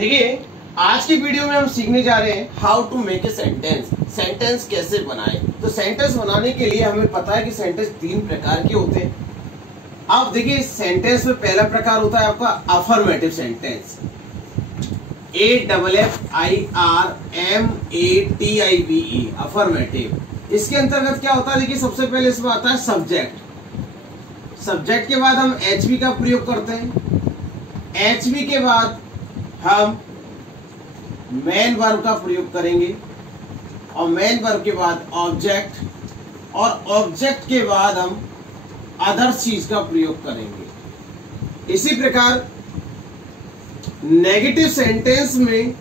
देखिए आज की वीडियो में हम सीखने जा रहे हैं how to make a sentence. Sentence कैसे बनाए। तो सेंटेंस बनाने के लिए हमें पता है कि सेंटेंस 3 प्रकार के होते हैं। अब देखिए सेंटेंस में पहला प्रकार होता है आपका अफर्मेटिव सेंटेंस, AFFIRMATIVE, अफर्मेटिव। इसके अंतर्गत क्या होता है, देखिए सबसे पहले इसमें आता है सब्जेक्ट। सब्जेक्ट के बाद हम एचवी का प्रयोग करते हैं। एचवी के बाद हम मेन वर्ब का प्रयोग करेंगे और मेन वर्ब के बाद ऑब्जेक्ट, और ऑब्जेक्ट के बाद हम अदर चीज का प्रयोग करेंगे। इसी प्रकार नेगेटिव सेंटेंस में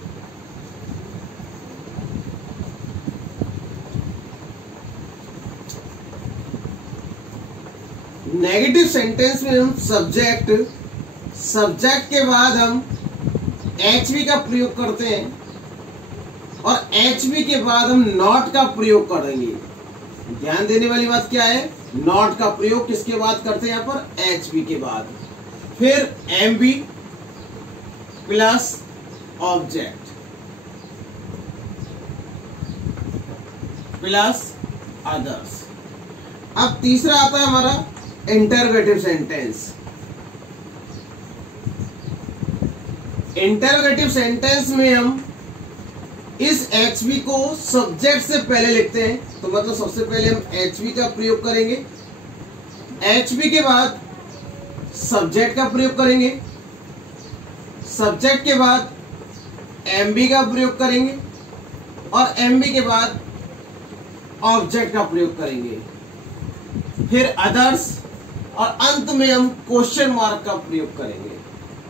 हम सब्जेक्ट के बाद हम एचवी का प्रयोग करते हैं और एचवी के बाद हम नॉट का प्रयोग करेंगे। ध्यान देने वाली बात क्या है, नॉट का प्रयोग किसके बाद करते हैं, यहाँ पर एचवी के बाद। फिर MB plus object plus others. अब तीसरा आता है हमारा इंटरोगेटिव सेंटेंस। इंटरोगेटिव सेंटेंस में हम इस एचवी को सब्जेक्ट से पहले लिखते हैं, तो मतलब सबसे पहले हम एचवी का प्रयोग करेंगे, एचवी के बाद सब्जेक्ट का प्रयोग करेंगे, सब्जेक्ट के बाद एमबी का प्रयोग करेंगे और एमबी के बाद ऑब्जेक्ट का प्रयोग करेंगे, फिर अदर्स और अंत में हम क्वेश्चन मार्क का प्रयोग करेंगे।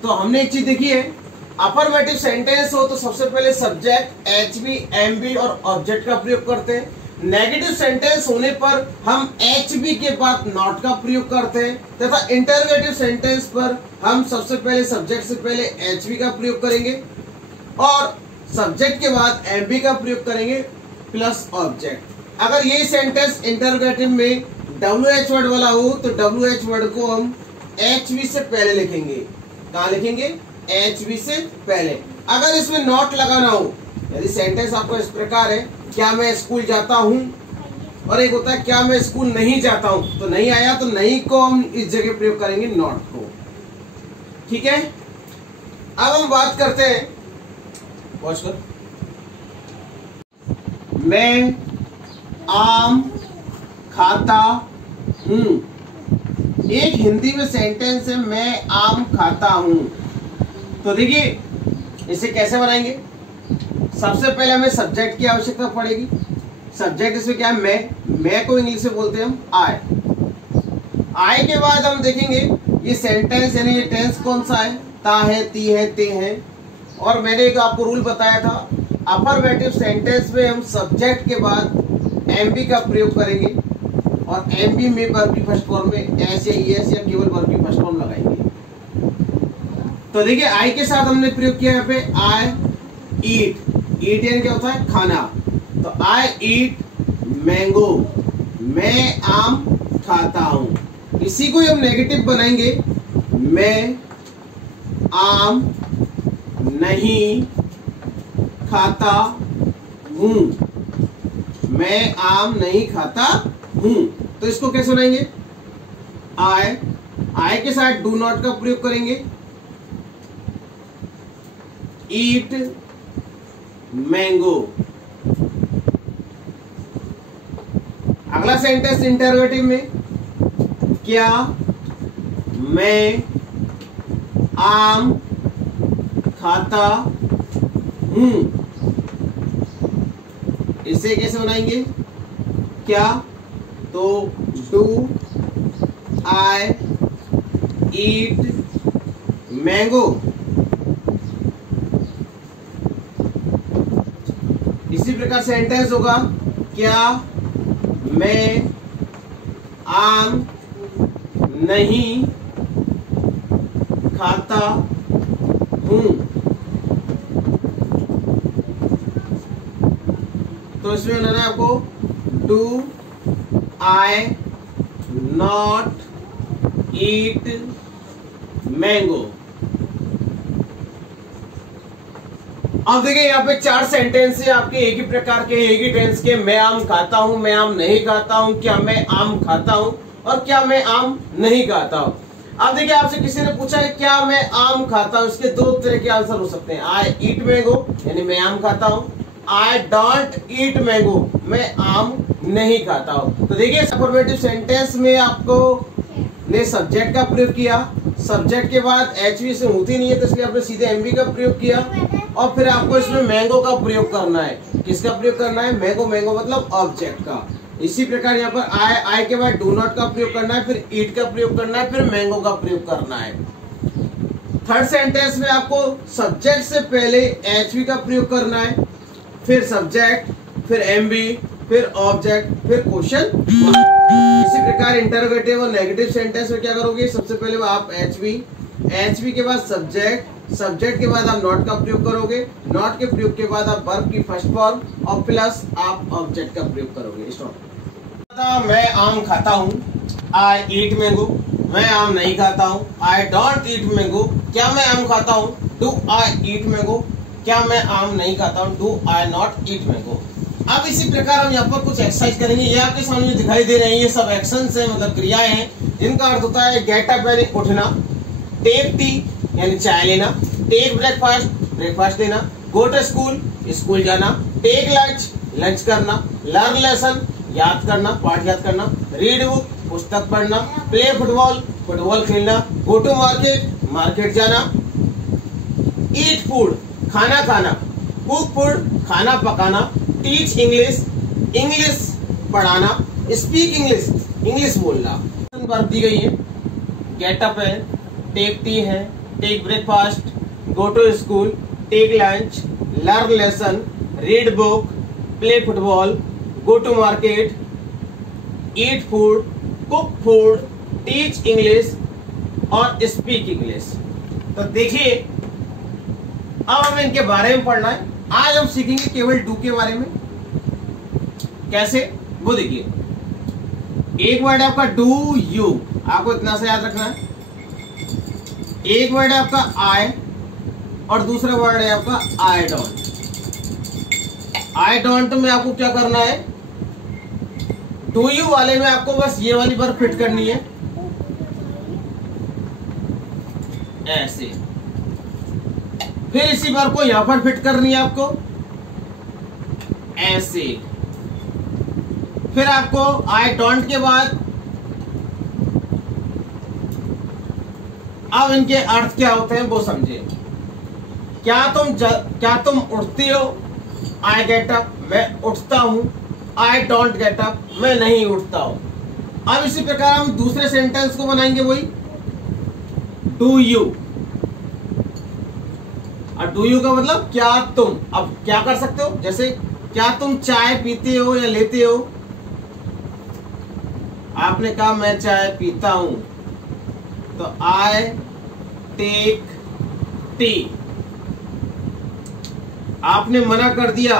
तो हमने एक चीज देखी है, अफर्मेटिव सेंटेंस हो तो सबसे पहले सब्जेक्ट, एचवी, एमबी और ऑब्जेक्ट का प्रयोग करते हैं। नेगेटिव सेंटेंस होने पर हम एचवी के बाद नॉट का प्रयोग करते हैं, तथा इंटरोगेटिव सेंटेंस पर हम सबसे पहले सब्जेक्ट से पहले एचवी का प्रयोग करेंगे और सब्जेक्ट के बाद एमबी का प्रयोग करेंगे प्लस ऑब्जेक्ट। अगर ये सेंटेंस इंटरोगेटिव में WH वर्ड वाला हो तो WH वर्ड को हम एचवी से पहले लिखेंगे। कहाँ लिखेंगे, एचवी से पहले। अगर इसमें नॉट लगाना हो, यदि सेंटेंस आपको इस प्रकार है, क्या मैं स्कूल जाता हूं, और एक होता है क्या मैं स्कूल नहीं जाता हूं, तो नहीं आया तो नहीं को हम इस जगह प्रयोग करेंगे नॉट को। ठीक है, अब हम बात करते हैं, वॉच कर, मैं आम खाता हूं। एक हिंदी में सेंटेंस है मैं आम खाता हूं। तो देखिए इसे कैसे बनाएंगे। सबसे पहले हमें सब्जेक्ट की आवश्यकता पड़ेगी। सब्जेक्ट इसमें क्या है, मैं को इंग्लिश में बोलते हैं हम आई। आई के बाद हम देखेंगे ये सेंटेंस यानी ये टेंस कौन सा है, ता है, ती है, ते है। और मैंने एक आपको रूल बताया था, अफर्मेटिव सेंटेंस में हम सब्जेक्ट के बाद एमबी का प्रयोग करेंगे और एमबी में वर्ब की फर्स्ट फॉर्म में एस या ईएस या केवल वर्ब की फर्स्ट फॉर्म लगाएंगे। तो देखिए आई के साथ हमने प्रयोग किया यहाँ पे आई ईट। ईट यानी क्या होता है, खाना। तो आई ईट मैंगो, मैं आम खाता हूं। इसी को हम नेगेटिव बनाएंगे, मैं आम नहीं खाता हूं, मैं आम नहीं खाता हूं। तो इसको कैसे बनाएंगे, आई के साथ डू नॉट का प्रयोग करेंगे, ईट मैंगो। अगला सेंटेंस इंटरोगेटिव में, क्या मैं आम खाता हूं। इसे कैसे बनाएंगे, क्या, तो डू आई ईट मैंगो। इसी प्रकार सेंटेंस होगा, क्या मैं आम नहीं खाता हूं। तो इसमें बनाना है आपको, do I not eat mango. अब देखिए यहाँ पे 4 सेंटेंस है आपके एक ही प्रकार के, एक ही टेंस के। मैं आम खाता हूँ, मैं आम नहीं खाता हूँ, क्या मैं आम खाता हूँ, और क्या मैं आम नहीं खाता हूँ। अब देखिए आपसे किसी ने पूछा है क्या मैं आम खाता हूँ, इसके 2 तरह के आंसर हो सकते हैं। आई ईट मैंगो यानी मैं आम खाता हूँ, आई डोंट ईट मैंगो मैं आम नहीं खाता हूँ। तो देखिए अफर्मेटिव सेंटेंस में आपको ने सब्जेक्ट का प्रयोग किया, सब्जेक्ट के बाद एचवी से होती नहीं है तो इसलिए आपने सीधे एमवी का प्रयोग किया, और फिर आपको इसमें मैंगो का प्रयोग करना है। किसका प्रयोग करना है? मैंगो। मैंगो मतलब ऑब्जेक्ट का। इसी प्रकार यहाँ पर आई के बाद डू नॉट का प्रयोग करना है, फिर ईट का प्रयोग करना है, फिर मैंगो का प्रयोग करना है। थर्ड सेंटेंस में आपको सब्जेक्ट से पहले एचवी का प्रयोग करना है, फिर सब्जेक्ट, फिर एमवी, फिर ऑब्जेक्ट, फिर क्वेश्चन। इसी प्रकार इंटरोगेटिव और नेगेटिव सेंटेंस में क्या करोगे? सबसे पहले आप एचवी के बाद सब्जेक्ट के बाद आप नॉट का प्रयोग करोगे, नॉट के प्रयोग के बाद आप वर्ब की फर्स्ट फॉर्म और प्लस आप ऑब्जेक्ट का प्रयोग करोगे। स्टॉप। मैं आम खाता हूँ, आई ईट मैंगो मैं आम नहीं खाता हूँ, आई डोंट ईट मैंगो क्या मैं आम खाता हूँ, डू आई ईट मैंगो क्या मैं आम नहीं खाता हूँ, do I not eat mango. अब इसी प्रकार हम यहाँ पर कुछ एक्सरसाइज करेंगे। ये आपके सामने दिखाई दे रहे हैं, ये सब एक्शंस हैं, मतलब क्रियाएं हैं जिनका अर्थ होता है गेट अप यानी उठना, टेक टी यानी चाय लेना, टेक ब्रेकफास्ट लेना, गो टू स्कूल जाना, टेक लंच करना, लर्न लेसन याद करना, पाठ याद करना, रीड बुक पुस्तक पढ़ना, प्ले फुटबॉल खेलना, गो टू मार्केट जाना, ईट फूड खाना खाना, कुक फूड खाना पकाना, टीच इंग्लिश पढ़ाना, स्पीक इंग्लिश बोलना। वर्ब दी गई है, गेट अप है, टेक टी है, take breakfast, go to school, take lunch, learn lesson, read book, play football, go to market, eat food, cook food, teach English और speak English. तो देखिए अब हमें इनके बारे में पढ़ना है। आज हम सीखेंगे केवल डू के बारे में। कैसे? वो देखिए, एक वर्ड है आपका डू यू, आपको इतना सा याद रखना है। एक वर्ड है आपका आई और दूसरा वर्ड है आपका आई डोंट। आई डोंट में आपको क्या करना है? डू यू वाले में आपको बस ये वाली वर्ब फिट करनी है ऐसे, फिर इसी वर्ब को यहां पर फिट करनी है आपको ऐसे, फिर आपको आई डोंट के बाद अब इनके अर्थ क्या होते हैं वो समझिए। क्या तुम उठती हो? आई गेट अप मैं उठता हूं, आई डोंट गेट अप मैं नहीं उठता हूं। अब इसी प्रकार हम दूसरे सेंटेंस को बनाएंगे, वही डू यू। और डू यू का मतलब क्या तुम अब क्या कर सकते हो, जैसे क्या तुम चाय पीते हो या लेते हो? आपने कहा मैं चाय पीता हूं, तो आई टेक टी। आपने मना कर दिया,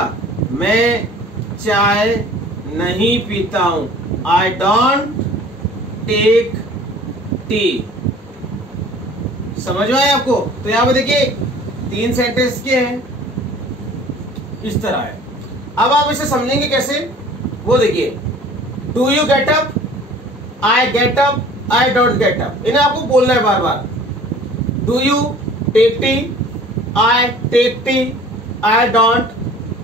मैं चाय नहीं पीता हूं, आई डोंट टेक टी। समझ में आया आपको? तो यहां पर देखिए 3 सेंटेंस के हैं, इस तरह है। अब आप इसे समझेंगे कैसे, वो देखिए। Do you get up, I get up, I don't get up, इन्हें आपको बोलना है बार बार। Do you take tea, I take tea, I don't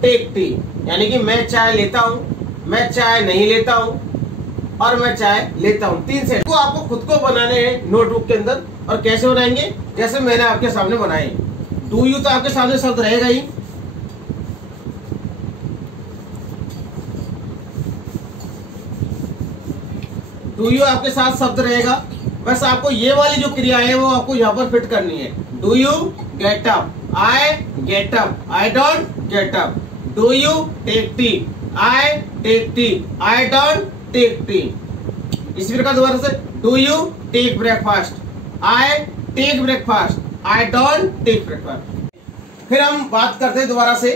take tea, यानी कि मैं चाय लेता हूं, मैं चाय नहीं लेता हूं और मैं चाय लेता हूं। 3 सेट को आपको खुद को बनाने हैं नोटबुक के अंदर। और कैसे बनाएंगे? जैसे मैंने आपके सामने बनाए। डू यू तो आपके सामने शब्द रहेगा ही, डू यू आपके साथ शब्द रहेगा, बस आपको ये वाली जो क्रिया है वो आपको यहाँ पर फिट करनी है। Do you get up, I get up, I don't get up. Do you take tea, I take tea, I don't take tea. इसी प्रकार दोबारा से, do you take breakfast, I take breakfast, I don't take breakfast. फिर हम बात करते हैं दोबारा से।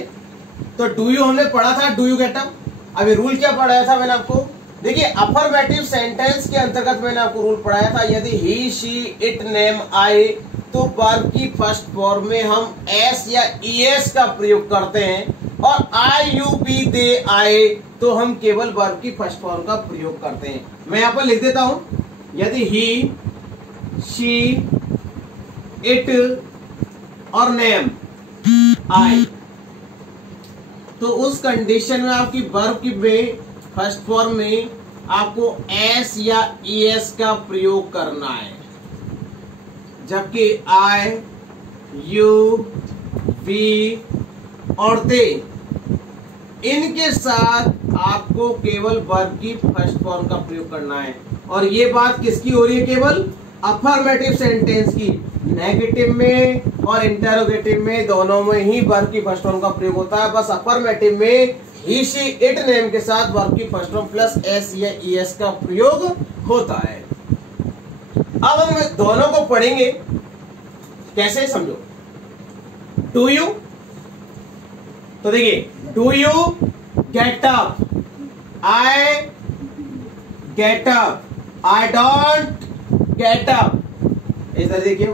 तो डू यू हमने पढ़ा था, डू यू गेट अप। अभी रूल क्या पढ़ाया था मैंने आपको? देखिए अफर्मेटिव सेंटेंस के अंतर्गत मैंने आपको रूल पढ़ाया था। यदि ही शी इट नेम आई तो वर्ब की फर्स्ट फॉर्म में हम एस या ईएस का प्रयोग करते हैं, और आई यू बी दे आए तो हम केवल वर्ब की फर्स्ट फॉर्म का प्रयोग करते हैं। मैं यहां पर लिख देता हूं, यदि ही, शी, इट और नेम आई, तो उस कंडीशन में आपकी वर्ब की फर्स्ट फॉर्म में आपको एस या ईएस का प्रयोग करना है, जबकि आई, यू, वी और दे, इनके साथ आपको केवल वर्ब की फर्स्ट फॉर्म का प्रयोग करना है। और ये बात किसकी हो रही है? केवल अफर्मेटिव सेंटेंस की। नेगेटिव में और इंटरोगेटिव में दोनों में ही वर्ब की फर्स्ट फॉर्म का प्रयोग होता है, बस अफर्मेटिव में ही, शी, इट, नेम के साथ वर्ब की फर्स्ट फॉर्म प्लस एस या ईएस का प्रयोग होता है। अब हम दोनों को पढ़ेंगे, कैसे समझो। डू यू, तो देखिए, do you get up, I get up, I don't get up, इधर देखिए,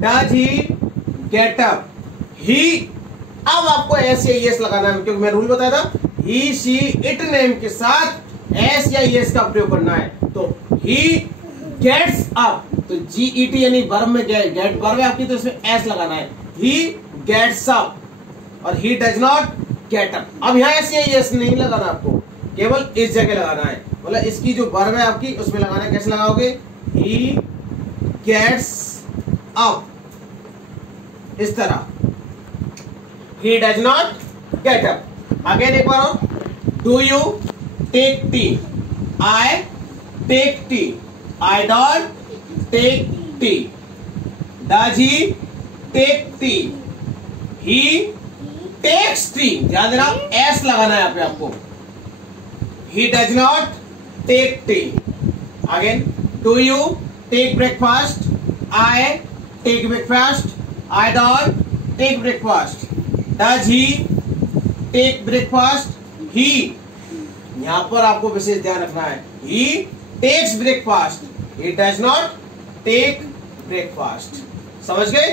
डज ही गेट अप, ही, अब आपको एस या ईएस लगाना है, क्योंकि मैं रूल बताया था, ही, शी, इट, नेम के साथ एस या ईएस का प्रयोग करना है। तो ही गेट्स अप, तो जीईटी यानी वर्ब में गेट वर्ब है आपकी, तो इसमें एस लगाना है, ही गेट्स अप, और he does not get up. अब यहां एस या ईएस नहीं लगाना आपको, केवल इस जगह लगाना है, मतलब इसकी जो वर्ब है आपकी उसमें लगाना है। कैसे लगाओगे? ही गेट्स अप, इस तरह, he does not get up. Again एक बार और, do you take tea? I take tea. I don't take tea. Does he take tea? He takes tea. ध्यान देना, S लगाना है यहाँ पे आपको। He does not take tea. Again, do you take breakfast? I take breakfast. I don't take breakfast. Does he take breakfast? He, यहां पर आपको विशेष ध्यान रखना है, he takes breakfast. He does not take breakfast. समझ गए?